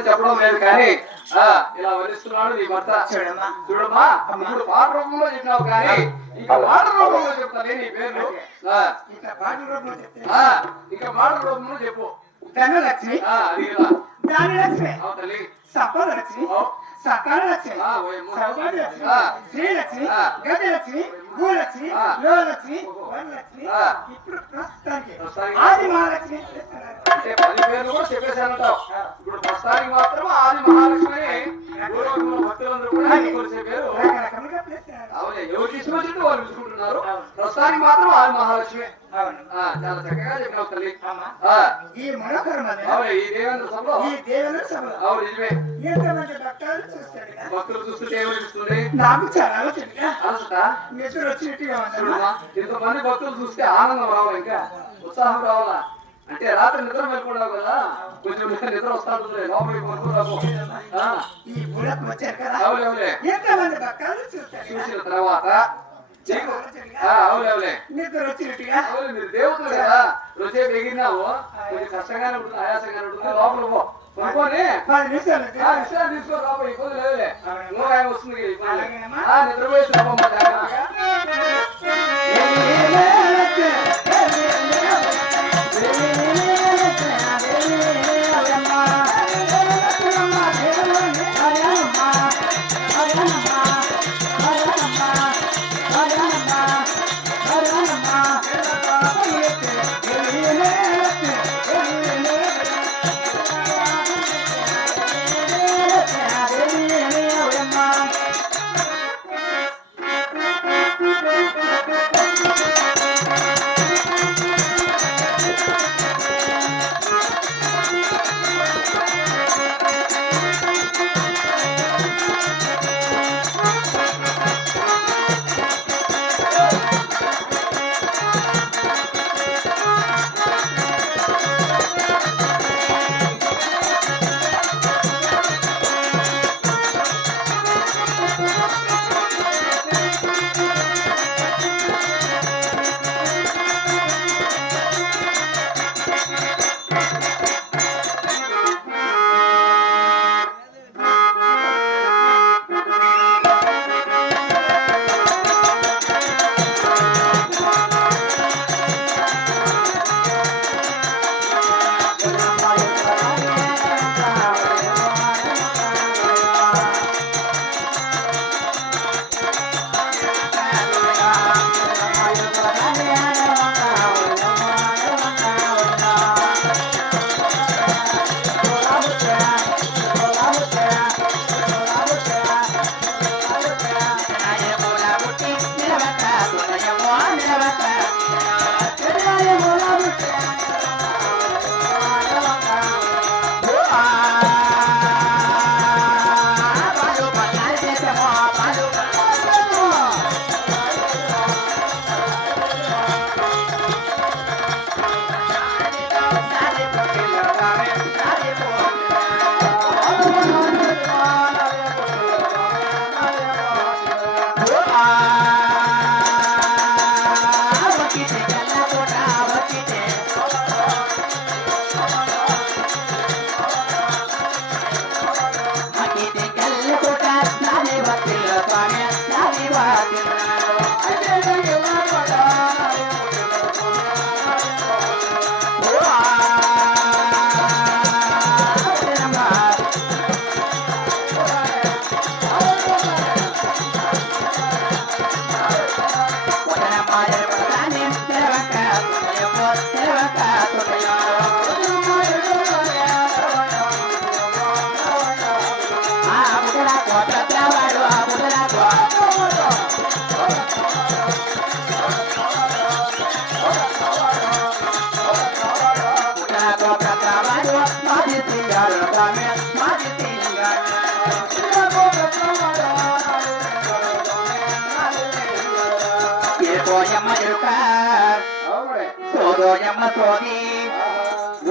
చెప్పడం లేదు కానీ ఇలా వరిస్తున్నాడు నీ భర్త. చూడమ్మా ఇప్పుడు పాట రూపంలో చెప్పినావు కానీ ఇంకా మాట రూపంలో చెప్తానే నీ పేర్లు. ఇంకా మాట రూపంలో చెప్పు. ధనలక్ష్మి, ధాన్యలక్ష్మి, సఫలక్ష్మి, సకాలలక్ష్మి, సౌభాగ్యలక్ష్మి, శ్రీలక్ష్మి, గజలక్ష్మి, భూలక్ష్మి, యోగలక్ష్మి, వరలక్ష్మి, ఇప్పుడు ప్రస్తుతానికి ఆది మహాలక్ష్మి. అంటే 10 పేర్లు కూడా చెప్పేశానంటావు. ఇప్పుడు ప్రస్తుతానికి మాత్రం ఆది మహాలక్ష్మి భక్తులందరూ కూడా కొలిసే పేరు. అవునే, ఎవరు తీసుకొచ్చింది వాళ్ళు తీసుకుంటున్నారు. ప్రస్తుతానికి మాత్రం ఆది మహాలక్ష్మి. చాలా చక్కగా చెప్పినావు తల్లి. ఈ మనోహరమైన ఈ దేవేంద్ర సభలో అవును నిజమే. భక్తులు చూస్తుంటే ఏమనిపిస్తుంది? నాకు చాలా ఇంతమంది భక్తులు చూస్తే ఆనందం రావాలి, ఇంకా ఉత్సాహం రావాలా. అంటే రాత్రి నిద్ర మేల్కొన్నావు కదా, కొంచెం నిద్ర వస్తా ఉంటుంది లోపలికి పనుకోరాకు. చూసిన తర్వాత మీరు దేవతలు కదా, రుచే ఎగిరినావు కొంచెం కష్టంగానే ఉంటుంది, ఆయాసంగానే ఉంటుంది. లోపల పో పనుకొని విషయాలు తీసుకో, లోపల ఇబ్బంది లేదులే. మూగాయం వస్తుంది, నిద్రపోయేస్తున్నామమ్మా జాగ్రత్తగా.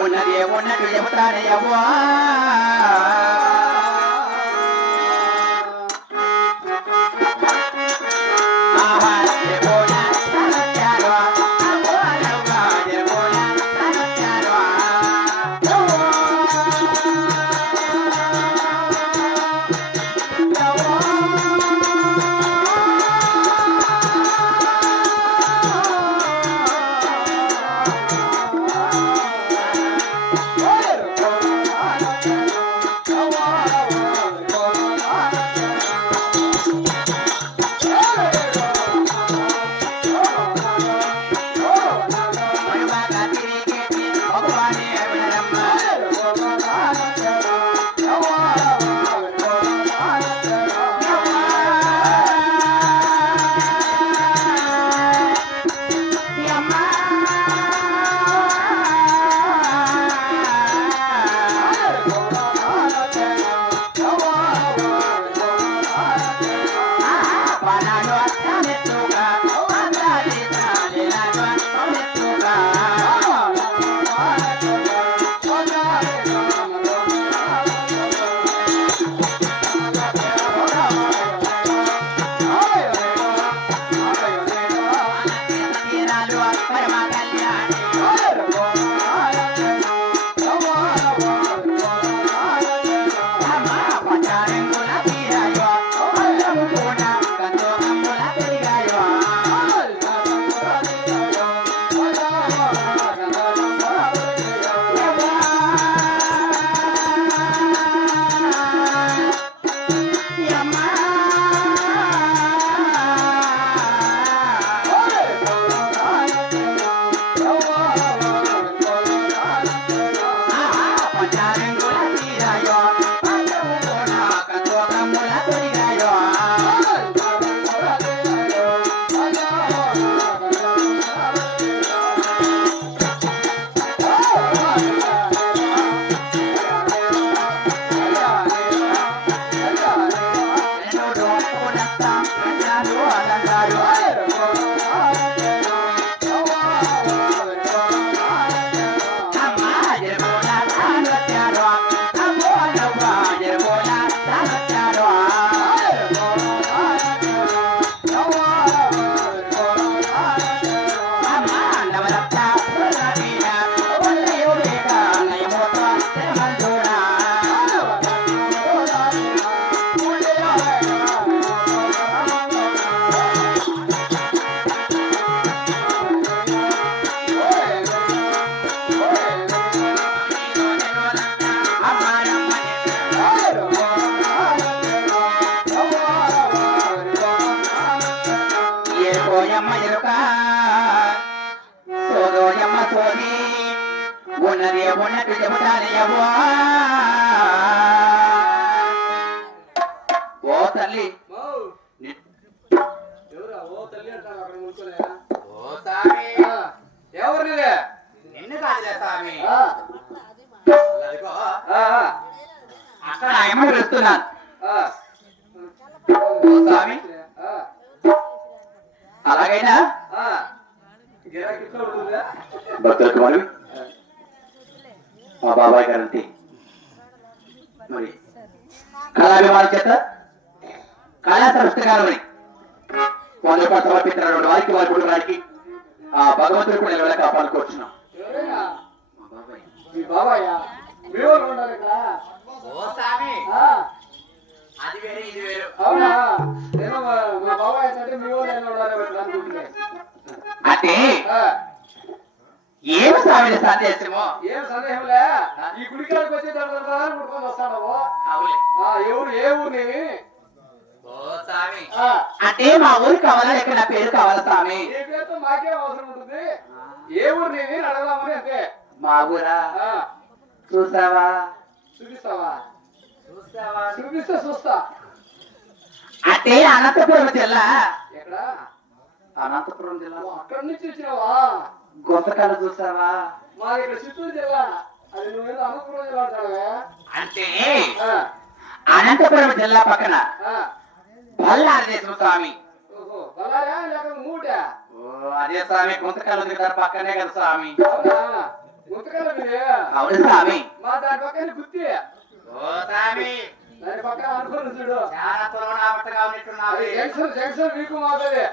ఉన్నది ఉన్నట్టు చెబుతానయ్యవ్వా. ఉన్నట్టు చెబుతానయ్యవ్వా. ఓ తల్లి ఎవరా ఓ తల్లి అంటారు అక్కడ మునుకునే ఓ స్వామి ఎవరినిలే నిన్ను కాదులే స్వామి. అదిగో అక్కడ ఆయమ్మ వెళ్తున్నాను. ఓ స్వామి అలాగైనా భక్తులకు మనం మా బాబాయ్ గారంటే మరి కళాభిమానం చేత కళా సంస్థ గారు 100 రూపాయలు సమర్పించిన వారికి వారి కుటుంబానికి ఆ భగవంతుడు కూడా నిలవలేక కాపాడుకోవచ్చున్నాం. మీ బాబాయ్ మీ ఊరు ఉన్నారు ఇక్కడ. ఓ స్వామి అది వేరే ఇది వేరు. అవునా నేను మా బాబాయ్ అంటే మీ ఊరు అనుకుంటున్నాను. అంటే ఏమి స్వామి సందేశమో? ఏం సందేహంలే ఈ గుడికాడికి వచ్చే ముట్టుకొని వస్తాడు. ఎవరు ఏ ఊరిని? అంటే మా ఊరు కావాలా లేక నా పేరు కావాలా స్వామి? ఏ పేరుతో మాకే అవసరం ఉంటుంది. ఏ ఊరు నీది అడగదామని అంతే. మా ఊరా చూసావా? చూపిస్తావా? చూపిస్తే చూస్తా. అంటే అనంతపురం జిల్లా. ఎక్కడ? అనంతపురం జిల్లా. అక్కడి నుంచి వచ్చినావా? గొంతకాలు చూసావా? మా ఇక్కడ చిత్తూరు జిల్లా. అది నువ్వేదో అనంతపురం జిల్లా అంటావే. అంటే అనంతపురం జిల్లా పక్కన బళ్ళారి దేశం స్వామి. ఓహో బళ్ళారా లేక మూటా? ఓ అదే స్వామి గుంతకాలు ఉంది కదా పక్కనే కదా స్వామి. అవునా గుంతకాలు మీరే? అవును స్వామి. మా దాని పక్కన గుత్తి. ఓ స్వామి దాని పక్కన అనుకోని చూడు. చాలా తొలగనాపట్టగా ఉన్నట్టున్నావు. జంక్షన్ జంక్షన్ మీకు మాతది.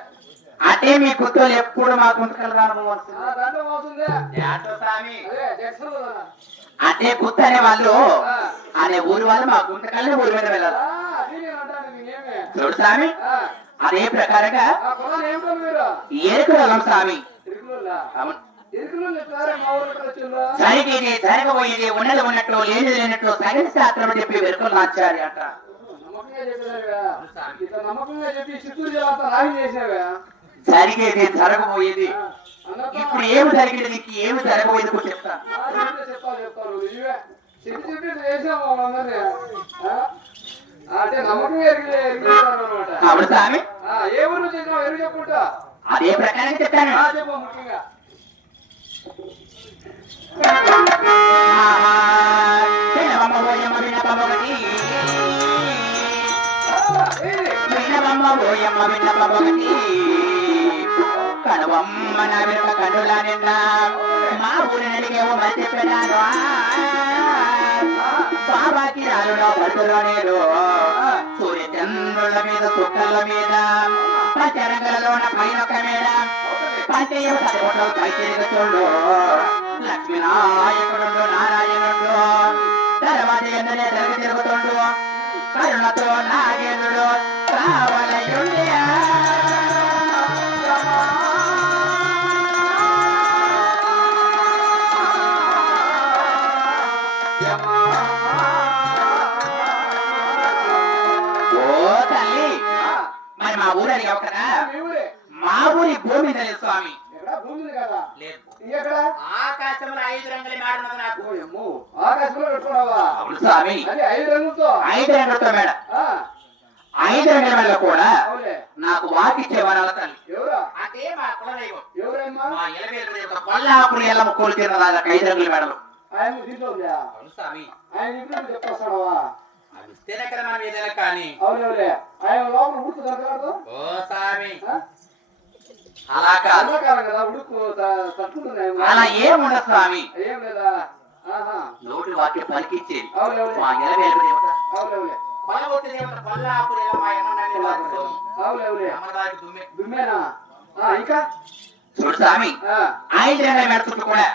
అంటే మీ కుత్తోలు ఎప్పుడు మా గుంతకాలు రావడం వస్తుంది. దాంట్లో మోస్తుంది. స్వామి అదే జంక్షన్ అంటే గుత్త అనే వాళ్ళు అనే ఊరు వాళ్ళు మా గుంతకాలనే ఊరి మీద వెళ్ళాలి. చూడు స్వామి అదే ప్రకారంగా ఏరుకులం స్వామి. జరిగేది జరగబోయేది ఉన్నది ఉన్నట్టు లేనిది లేనట్టు సగం శాస్త్రం చెప్పి వెరుకలు నాచారు అంట. జరిగేది జరగబోయేది ఇప్పుడు ఏమి జరిగేది నీకు ఏమి జరగబోయేది కూడా చెప్తా. అంటే నమ్మకం అవును స్వామి. ఏ ఊరు చేసినా ఎరుగు చెప్పుకుంటా అదే ప్రకారం చెప్పాను. చెప్పు ముఖ్యంగా కనువమ్మ నా వెనుక కనుల నిన్న మా ఊరిని అడిగేవో మరి చెప్పాను. బాబాకి రాలులో పడుతులో నేను సూర్యచంద్రుల మీద చుక్కల మీద పంచరంగలలోన పైన ఒక మేడ పంచయ్య పై తిరుగుతుండు లక్ష్మీనాయకుడు నారాయణుడు తర్వాత ఎందునే తిరిగి తిరుగుతుండు కరుణతో నాగేంద్రుడు కావలయుండే. మరి మా ఊరు అడిగావు కదా, మా ఊరి భూమి తెలుసు స్వామి. ఆకాశంలో 5 రంగుల మేడ ఉన్నది నాకు. ఆకాశంలో పెట్టుకున్నావా? అవును స్వామి. 5 రంగులతో 5 రంగులతో మేడ. 5 రంగుల మేడ కూడా నాకు వాకిచ్చే వరాల తల్లి. అదే మా కులదైవం. మా ఎలవేలు యొక్క కొల్లాపురి ఎల్లమ్మ కోలు తీరిన 5 రంగుల మేడలు. అవును స్వామి. ఇస్తేనే కదా మనం ఏదైనా కానీ. ఓ స్వామి అలా కాదు. అలా ఏముండదు స్వామి. నోటి వాక్యం పలికిచ్చేది మా ఎలవేలు దేవత. కొలగొట్టి దేవత కొల్లాపురి ఇంకా చూడు స్వామి 5 రంగుల మేడ చుట్టూ కూడా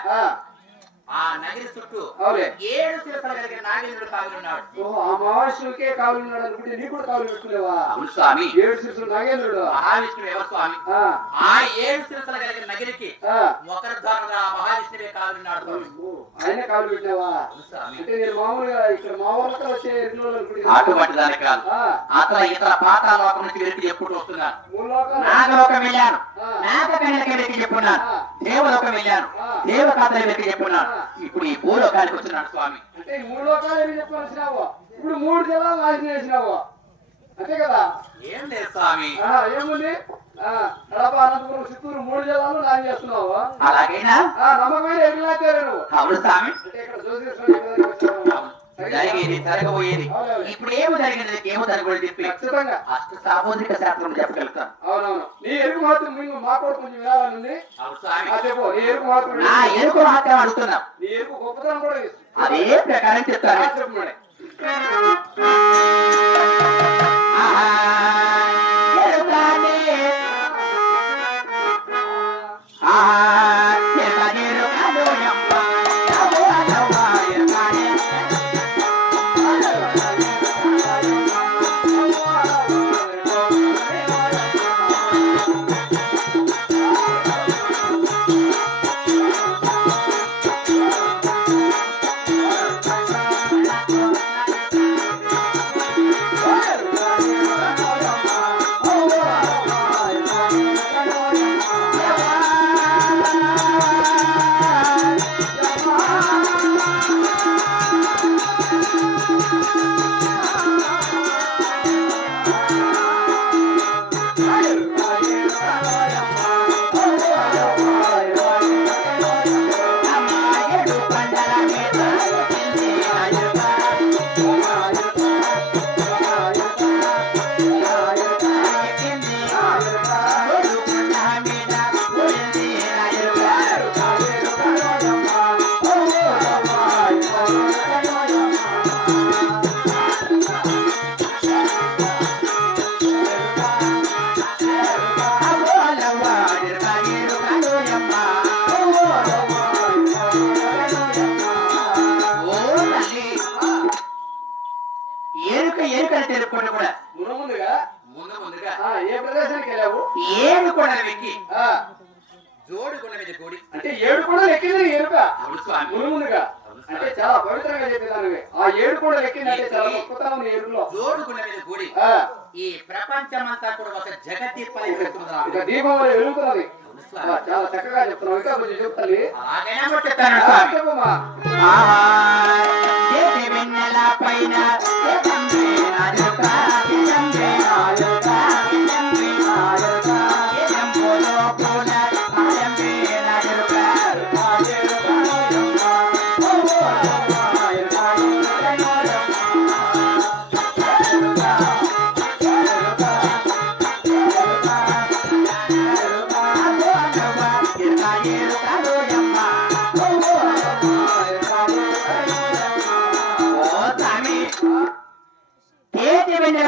ఆ నగరి చుట్టూ 7 శిరస్సులు కలిగిన నాగేంద్రుడు కావులున్నాడు. అమావాస్యకే కావులున్నాడు అనుకుంటే నీ కూడా కావులు పెట్టుకునేవా? అవును స్వామి. 7 శిరస్సులు నాగేంద్రుడు మహావిష్ణువు ఎవరు స్వామి? ఆ 7 శిరస్సులు కలిగిన నగరికి ఒకరి ద్వారా మహావిష్ణువే కావులున్నాడు. ఆయనే కావులు పెట్టినావా? అంటే నేను మామూలుగా ఇక్కడ మా ఊళ్ళో వచ్చే అటువంటి దానికి కాదు. అతను ఇతర పాతాల లోకం నుంచి వెళ్తే ఎప్పుడు వస్తున్నాను. నాగలోకం వెళ్ళాను, నాగకన్యకి వెళ్తే చెప్పున్నాను. దేవలోకం వెళ్ళాను, దేవ కథలు వెతికి చెప్పున్నాను. ఇప్పుడు ఈ భూలోకానికి వచ్చినాడు స్వామి. అంటే ఈ 3 లోకాలు ఏమి చెప్పాల్సినావు? ఇప్పుడు 3 జిల్లాలు నాశనం చేసినావు అంతే కదా? ఏం లేదు స్వామి. ఏముంది? కడప, అనంతపురం, చిత్తూరు 3 జిల్లాలు నాశనం చేస్తున్నావు. అలాగైనా నమ్మకమైన ఎగిలాచారు నువ్వు. అవును స్వామి. అంటే ఇక్కడ జ్యోతిష్యం జరిగేది జరగబోయేది ఇప్పుడు ఏమో జరిగింది ఏమో జరగబోయేది చెప్పి ఖచ్చితంగా అష్ట సాముద్రిక శాస్త్రం చెప్పగలుగుతాను. అవునవును. నీ ఎరుకు మాత్రం మా కూడా కొంచెం వినాలని ఉంది. చెప్పు. నీ ఎరుకు మాత్రం నా ఎరుకు మాత్రం అడుగుతున్నాం. నీ ఎరుకు గొప్పతనం కూడా అదే ప్రకారం చెప్తాను. చెప్పు మరి. ఏ ప్రదేశానికి వెళ్ళావు? 7 కొండలు ఎక్కి జోడు కొండ మీద కూడి. అంటే 7 కొండలు ఎక్కింది ఎరుక ముందుగా. అంటే చాలా పవిత్రంగా చెప్పేదానివి. ఆ 7 కొండలు ఎక్కిందంటే చాలా గొప్పతనం ఉంది ఎరుకలో. జోడు కొండ మీద కూడి ఈ ప్రపంచమంతా కూడా ఒక జగదీపం వెలుగుతున్నది. దీపం వెలుగుతున్నది. చాలా చక్కగా చెప్తున్నావు. ఇంకా కొంచెం చెప్తాను. అలాగైనా చెప్తాను. చెప్పమ్మా. పైన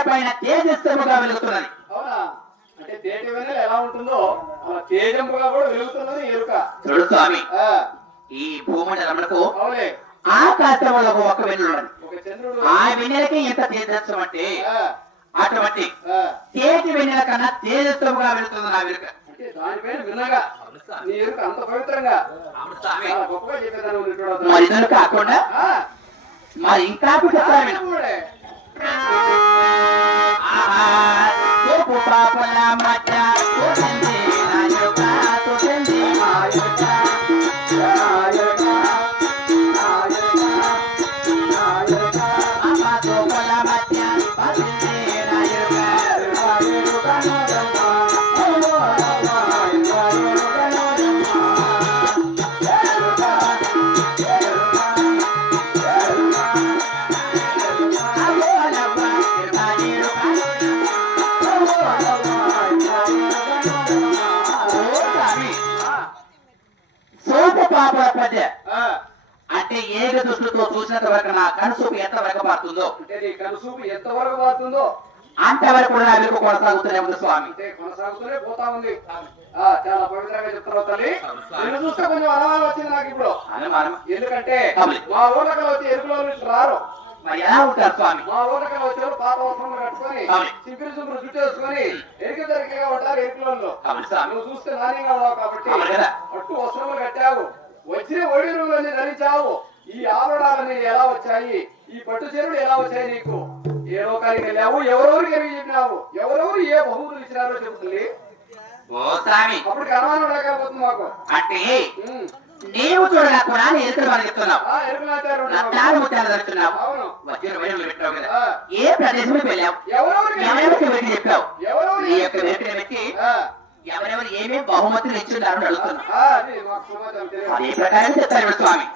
పైన తేజస్సుగా వెలుగుతున్నది. అవునా? అంటే తేటి వెన్నెల ఎలా ఉంటుందో అలా తేజంపుగా కూడా వెలుగుతున్నది ఎరుక. చూడు స్వామి, ఈ భూమండలములకు ఆకాశంలో ఒక వెన్నెల, ఆ వెన్నెలకి ఎంత తేజస్సు అంటే అటువంటి తేటి వెన్నెల కన్నా తేజస్సుగా వెలుగుతుంది నా వెనుక. అంటే దానిపైన వినగా నీ ఎరుక అంత పవిత్రంగా గొప్పగా చెప్పేదాన్ని. మరి ఇదను కాకుండా మరి ఇంకా చెప్తాను. పాపల మధ్య అంటే ఏక దృష్టితో చూసినంత వరకు నా కనుసూపు ఎంత వరకు మారుతుందో, అంటే నీ కనుసూపు ఎంత వరకు మారుతుందో అంతవరకు కూడా నా వెలుగు కొనసాగుతూనే ఉంది స్వామి. అంటే కొనసాగుతూనే పోతా ఉంది. చాలా పవిత్రంగా చెప్తున్నావు తల్లి. నిన్ను చూస్తే కొంచెం అనుమానం వచ్చింది నాకు ఇప్పుడు. ఎందుకంటే మా ఊళ్ళకలు వచ్చి ఎరుకులో రారు. మరి ఎలా ఉంటారు స్వామి? మా ఊళ్ళకలు వచ్చే పాత వస్త్రములు కట్టుకొని సింపుల్ సింపుల్ జుట్టు వేసుకొని ఎరుక దొరికగా ఉంటారు ఎరుకులలో. నువ్వు చూస్తే నాణ్యంగా ఉన్నావు కాబట్టి అట్టు వస్త్రములు కట్టావు, వచ్చిన ఒడిరులని ధరించావు. ఈ ఆభరణాలన్నీ ఎలా వచ్చాయి, ఈ పట్టు చీరలు ఎలా వచ్చాయి నీకు? ఏ లోకానికి వెళ్ళావు? ఎవరెవరికి ఎరిగి చెప్పినావు? ఎవరెవరు ఏ బహుమతులు ఇచ్చినారో చెబుతుంది. ఓ స్వామి, అప్పుడు అనుమానం లేకపోతుంది మాకు. అంటే నీవు చూడగా కూడా ఎరుకలు మనం చెప్తున్నావు ఆ ఎరుకలాచారు రత్నాలు ముత్యాలు ధరుతున్నావు అవును వచ్చిన వైద్యులు పెట్టావు కదా ఆ. ఏ ప్రదేశంకి వెళ్ళావు ఎవరెవరికి వెతికి చెప్పావు నీ యొక్క వెతిని పెట్టి ఎవరెవరు ఏమేమి బహుమతులు ఇచ్చున్నారు అడుగుతున్నావు అదే ప్రకారం చెప్తారు స్వామి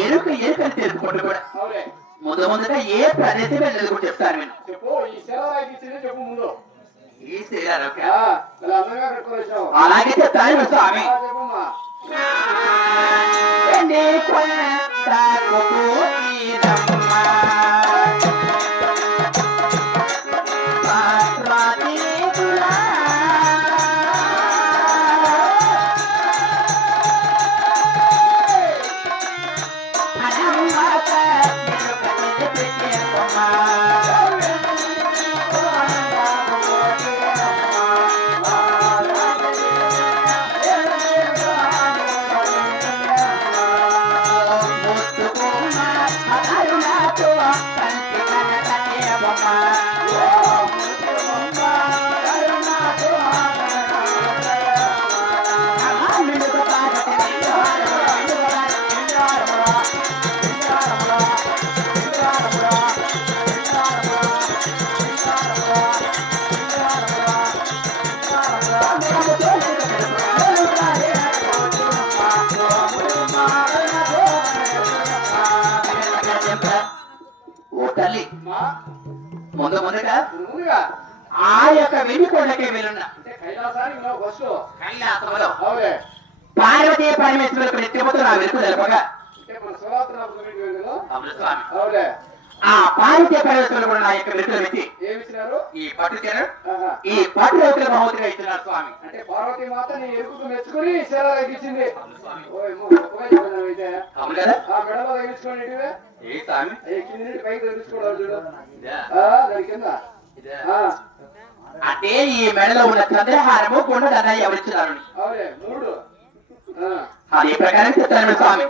ఎరుక ఎరుకని తెలుసుకుంటూ కూడా ముందుగా ఏ ప్రదేశం వెళ్ళదు కూడా చెప్తాను నేను ఈ శ్రీరామక అలాగే చెప్తాను స్వామి ముందుగా ఆ యొక్క వెనుకొండకి వెళ్ళున్నా కైలాసంలో పార్వతీ పరమేశ్వరులకు నిత్యముతో నా వెనుక జరపగా ఆ పార్వతీ పరమేశ్వరులు కూడా నా యొక్క వెనుకలు పెట్టి ఈ పట్టు చీర ఈ పట్టు రేకుల మహోదరిగా ఇచ్చినారు స్వామి అంటే పార్వతీ మాత నీ ఎరుకు మెచ్చుకుని సేవ ఇచ్చింది అవును కదా ఆ మెడలో తగిలించుకోండి ఏ స్వామి కింది పైకి తగిలించుకోవడం చూడు దాని కింద అంటే ఈ మెడలో ఉన్న చంద్రహారము కొండ దాన్ని ఎవరిచ్చినారు అవునే మూడు అది ప్రకారం చెప్తాను స్వామి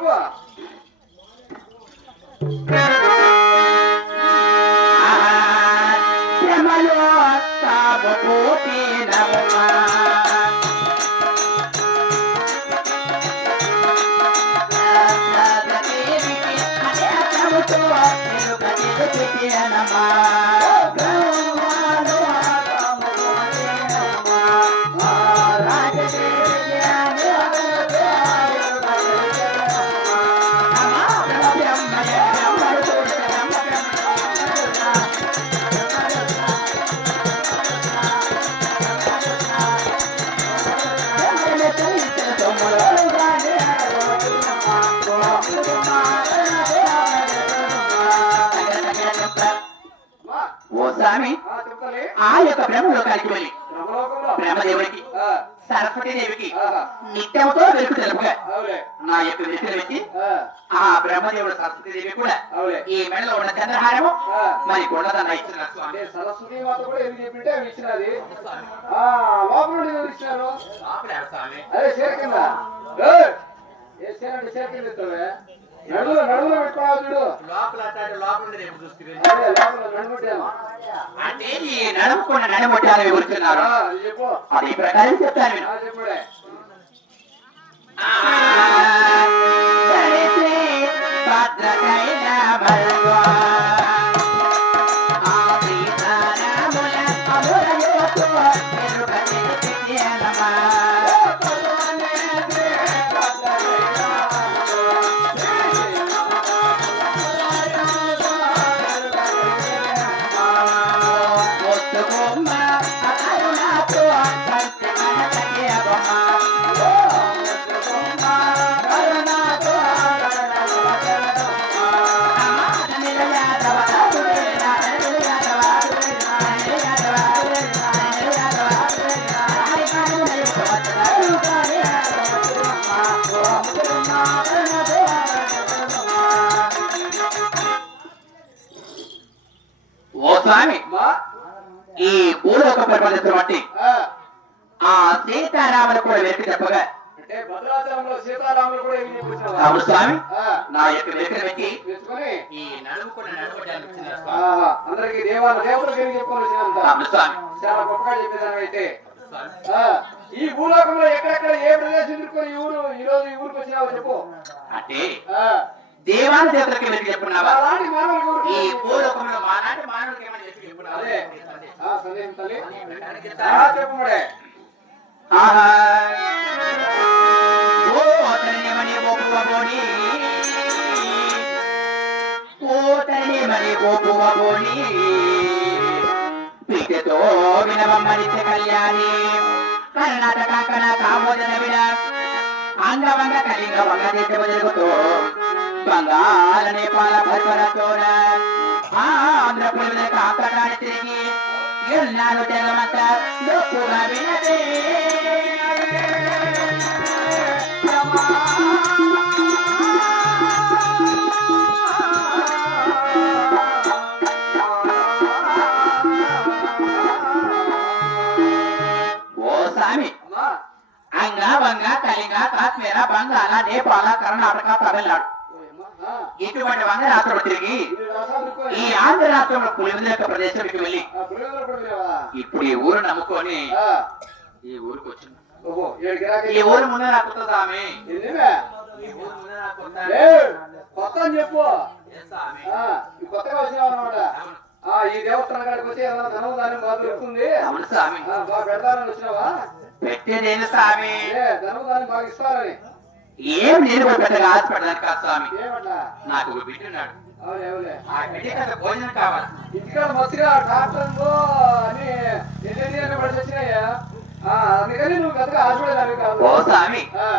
స్వామి ఆ యొక్క బ్రహ్మలోకానికి వెళ్ళి బ్రహ్మదేవుడికి సరస్వతి దేవికి నిత్యంతో వెలుగు తెలుపుగా నా యొక్క వెలుగులు పెట్టి ఆ బ్రహ్మదేవుడు సరస్వతి దేవి కూడా ఈ మెడలో ఉన్న చంద్రహారము మరి కొండదన్న ఇచ్చిన స్వామి సరస్వతి మాత కూడా ఎందుకు చెప్పింటే అవి ఇచ్చినది లోపల ఇచ్చినారు అదే చీర కింద ఏ చీర అంటే చీర కింద ఇస్తావే నడులో పెట్టుకోవాలి చూడు అంటే ఈ నడుముకున్న నడముట్టాలని కూర్చున్నారు అది ప్రకారం చెప్తాను ఓ స్వామి అమ్మా ఈ భూలోక పరిపాలించడం బట్టి ఆ, ఆ సీతారాములు కూడా వెనక్కి చెప్పగా అంటే భద్రాచలంలో సీతారాములు కూడా ఏమి చెప్పొచ్చినావా? అవును స్వామి ఆ, నా యొక్క వెనక పెట్టి తెచ్చుకొని ఈ నడుముకున్న నడుముకోవడానికి వచ్చిన ఆ, స్వామి. అందరికి దేవతలకు ఏమి చెప్పుకొని వచ్చినంత అవును స్వామి చాలా గొప్పగా చెప్పేదాన్ని అయితే ఈ భూలోకంలో ఎక్కడెక్కడ ఏ ప్రదేశం తిరుక్కొని ఈ రోజు ఈ ఊరికి వచ్చినావో చెప్పు. అంటే ఆ, దేవాల దేవతలకి వెనక్కి చెప్పుకున్నావా అలాంటి మానవులకు ఈ ఊరికి భూలోకంలో మానాటి మానవులకి ఏమని చెప్పి చెప్పుకున్నావా? అదే. ఆ, సందేహం తల్లి ఆ, చెప్పు ముడే. ఆహా. ఓ తల్లిమణి బొబ్బువబోని, ఓ తల్లిమణి బొబ్బువబోని, ప్రీతితో వినవమ్మనిత్య కళ్యాణి కర్ణాటక కన కామోదన విన అంగవంగ కలింగ వంగ దేశ బదులుతో బంగాళ నేపాల భర్వరతోన ఆంధ్రపురి కాకటాన్ని తిరిగి ఎన్నాళ్ళు జగమంత లోకుగా వినదే ఓ స్వామి అమ్మా, అంగ వంగ కలింగ కాశ్మీర బంగాళ నేపాల కర్ణాటక తమిళనాడు ఓయమ్మా, ఆ, ఇటువంటి వంగ రాష్ట్రం తిరిగి ఈ రాష్ట్రాలు తిరుక్కొని, ఈ ఆంధ్ర రాష్ట్రంలో పులివెందుల ప్రదేశానికి వెళ్ళి ఆ, పులివెందులు కూడా విన్నావా? ఇప్పుడు ఈ ఊరు నమ్ముకొని ఆ, ఈ ఊరికి వచ్చింది ఓహో, 7 గిరాకీ. ఈ ఊరు ముందే నాకు కొత్త స్వామి ఎన్నివే? ఈ ఊరు ముందే నాకు కొత్త. కొత్త అని చెప్పు. ఏ స్వామి? ఆ, ఈ కొత్తగా వచ్చినావు అనమాట. అవును. ఈ దేవస్థానం కాడికి వచ్చి ఏదైనా ధనం దానం బాగా దొరుకుతుంది. అవును స్వామి బాగా పెడతారని వచ్చినావా? పెట్టేదేంది స్వామి ధనం దానం బాగా ఇస్తారని. ఏం నేను కూడా పెద్దగా ఆశపడడానికి కాదు స్వామి ఏమట్లా? నాకు ఒక బిడ్డ ఉన్నాడు అవునే. ఆ బిడ్డకి అంత భోజనం కావాలి ఇంటికాడ మస్తుగా డాక్టర్లు అని ఎన్ని అని పడి వచ్చినాయా? అందుకని నువ్వు పెద్దగా ఆశపడేదాన్ని కాదు. ఓ స్వామి ఆ,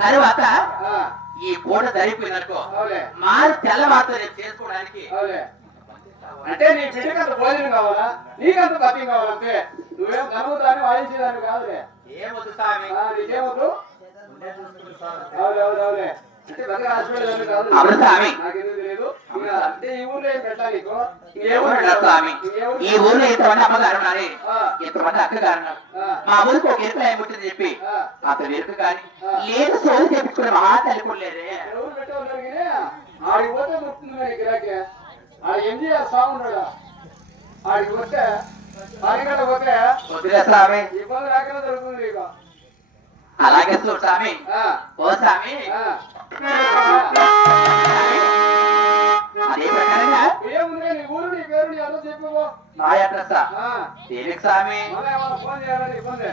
తరువాత ఆ, ఈ పూట సరిపోయిందనుకో అవులే మారి తెల్లవారితో రేపు చేసుకోవడానికి అవులే. అంటే నీ బిడ్డకి అంత భోజనం కావాలా, నీకంత బతికి కావాలంటే నువ్వేం ధనవుతాని వాయించేదాన్ని కాదులే. ఏమొద్దు స్వామి నీకేమవుతు? అవులే అవులే అవులే. అంటే పెద్దగా ఆశపడేదాన్ని కాదు. అవును స్వామి నాకెందుకు తెలియదు. అంటే ఈ ఊర్లో ఏం పెట్టాలి నీకు? ఏ ఊరు ఉన్నారు స్వామి ఈ ఊర్లో ఇంతమంది అమ్మగారు ఉన్నారు ఆ, ఇంతమంది అక్కగారు ఉన్నారు ఆ, మా ఊరికి ఒక ఎరుక ఏముంటుంది చెప్పి ఆ. అతను ఎరుక కానీ లేదు సోలు చెప్పుకునే మహా తల్లికొలేదే ఎవరు పెట్టేవాళ్ళకి ఆడికి పోతే దొరుకుతుంది మరి గిరాకీ. ఆడ ఎంజీఆర్ సాగు ఉన్నాడు. ఆడికి పోతే ఆడిగడ పోతే వద్దులే స్వామి ఇబ్బంది లేకుండా దొరుకుతుంది నీకు. అలాగే చూడు స్వామి ఆ, ఓ స్వామి ఆ. అదే ప్రకారంగా ఏముంది నీ ఊరు నీ పేరు నీ అందరూ చెప్పు. నా అడ్రస్ ఆ, దేనికి స్వామి మళ్ళీ ఏమన్నా ఫోన్ చేయాలని ఇబ్బంది.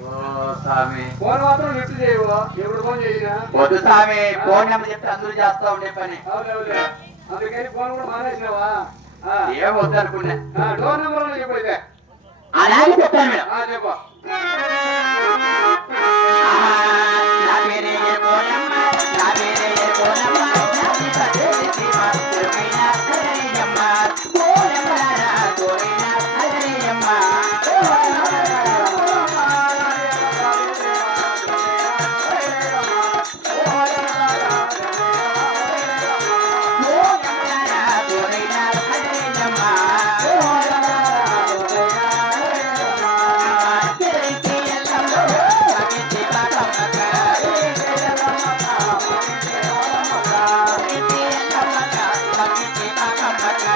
ఓ స్వామి ఫోన్ మాత్రం లిఫ్ట్ చేయవు. ఎప్పుడు ఫోన్ చేసినా వద్దు స్వామి ఫోన్ నెంబర్ చెప్తే అందరూ చేస్తా ఉండే పని అవునవులే. అందుకని ఫోన్ కూడా మానేసినావా? ఏం వద్దు అనుకున్నా డోర్ నెంబర్ చెప్పు అయితే. అలాగే చెప్తాను మేడం చెప్పు. నా పేరే పోనమ్మ నా పేరే పోనమ్మ నా పేరే శ్రీమ తిరుమల హరియమ్మ పోనమ్మరా గోవింద హరియమ్మ పోనమ్మరా గోవింద హరియమ్మ తిరిగి ఎల్లమ్మ మగిచి బాకమ్మక తిరిగి ఎల్లమ్మ మగిచి బాకమ్మక